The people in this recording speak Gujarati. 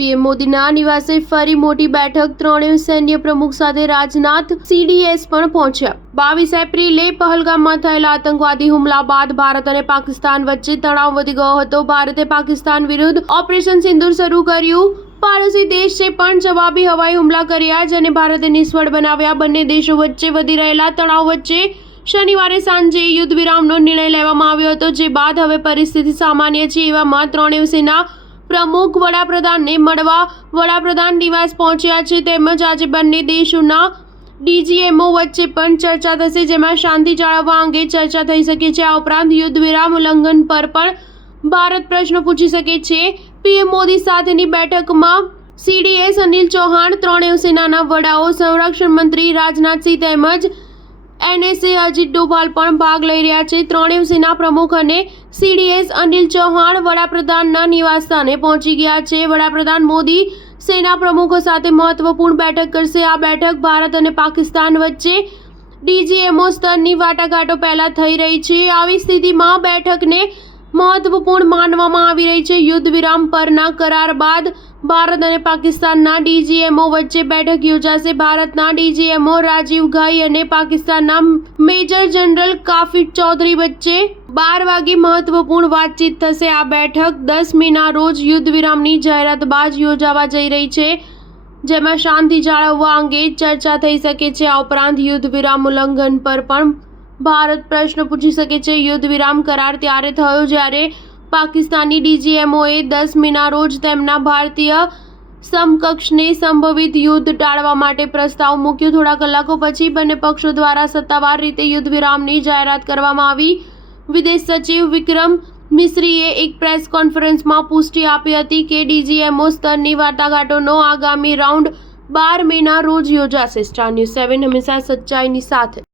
પીએમ મોદીના નિવાસે ફરી મોટી બેઠક, ત્રણેય સૈન્ય પ્રમુખ સાથે રાજનાથ CDS પણ પહોંચ્યા। 22 એપ્રિલે પહલગામમાં થયેલા આતંકવાદી હુમલા બાદ ભારત અને પાકિસ્તાન વચ્ચે તણાવ વધી ગયો હતો। ભારતે પાકિસ્તાન વિરુદ્ધ ઓપરેશન સિંદૂર શરૂ કર્યું। પાડોશી દેશે પણ જવાબી હવાઈ હુમલા કર્યા, જેને ભારતે નિષ્ફળ બનાવ્યા। બંને દેશો વચ્ચે વધી રહેલા તણાવ વચ્ચે શનિવારે સાંજે યુદ્ધ વિરામનો નિર્ણય લેવામાં આવ્યો હતો, જે બાદ હવે પરિસ્થિતિ સામાન્ય છે। એવામાં ત્રણેય સેના પ્રમુખ વડાપ્રધાનને મળવા વડાપ્રધાન નિવાસ પહોંચ્યા છે, તેમજ આજે બંને દેશોના DGMO વચ્ચે પણ ચર્ચા થશે, જેમાં શાંતિ જાળવવા અંગે ચર્ચા થઈ શકે છે। આ ઉપરાંત યુદ્ધ વિરામ ઉલ્લંઘન પર પણ ભારત પ્રશ્ન પૂછી શકે છે। પીએમ મોદી સાથેની બેઠકમાં CDS અનિલ ચૌહાણ, ત્રણેય સેનાના વડાઓ, સંરક્ષણ મંત્રી રાજનાથસિંહ તેમજ NSA અજીત ડોભાલ પણ ભાગ લઈ રહ્યા છે। ત્રણેય સેના પ્રમુખ અને CDS અનિલ ચૌહાણ વડાપ્રધાનના નિવાસસ્થાને પહોંચી ગયા છે। વડાપ્રધાન મોદી સેના પ્રમુખો સાથે મહત્વપૂર્ણ બેઠક કરશે। આ બેઠક ભારત અને પાકિસ્તાન વચ્ચે DGMO સ્તરની વાટાઘાટો પહેલા થઈ રહી છે। આવી સ્થિતિમાં બેઠકને મહત્વપૂર્ણ માનવામાં આવી રહી છે। યુદ્ધ વિરામ પરના કરાર બાદ ભારત અને પાકિસ્તાનના DGMO વચ્ચે બેઠક યોજાશે। ભારતના DGMO રાજીવ ઘાઈ અને પાકિસ્તાનના મેજર જનરલ કાફિર ચૌધરી વચ્ચે 12 વાગે મહત્વપૂર્ણ વાતચીત થશે। આ બેઠક 10 મેના રોજ યુદ્ધ વિરામની જાહેરાત બાદ યોજાવા જઈ રહી છે, જેમાં શાંતિ જાળવવા અંગે ચર્ચા થઈ શકે છે। આ ઉપરાંત યુદ્ધ વિરામ ઉલ્લંઘન પર પણ ભારત પ્રશ્ન પૂછી શકે છે। યુદ્ધ વિરામ કરાર ત્યારે થયો જ્યારે પાકિસ્તાની DGMOએ 10 મેના રોજ તેમના ભારતીય સમકક્ષને સંભવિત યુદ્ધ ટાળવા માટે પ્રસ્તાવ મૂક્યો। થોડા કલાકો પછી બંને પક્ષો દ્વારા સત્તાવાર રીતે યુદ્ધ વિરામની જાહેરાત કરવામાં આવી। વિદેશ સચિવ વિક્રમ મિસ્રીએ એક પ્રેસ કોન્ફરન્સમાં પુષ્ટિ આપી હતી કે DGMO સ્તરની વાટાઘાટોનો આગામી રાઉન્ડ 12 મેના રોજ યોજાશે। સ્ટાર ન્યૂઝ 7 હંમેશા સચ્ચાઈની સાથે।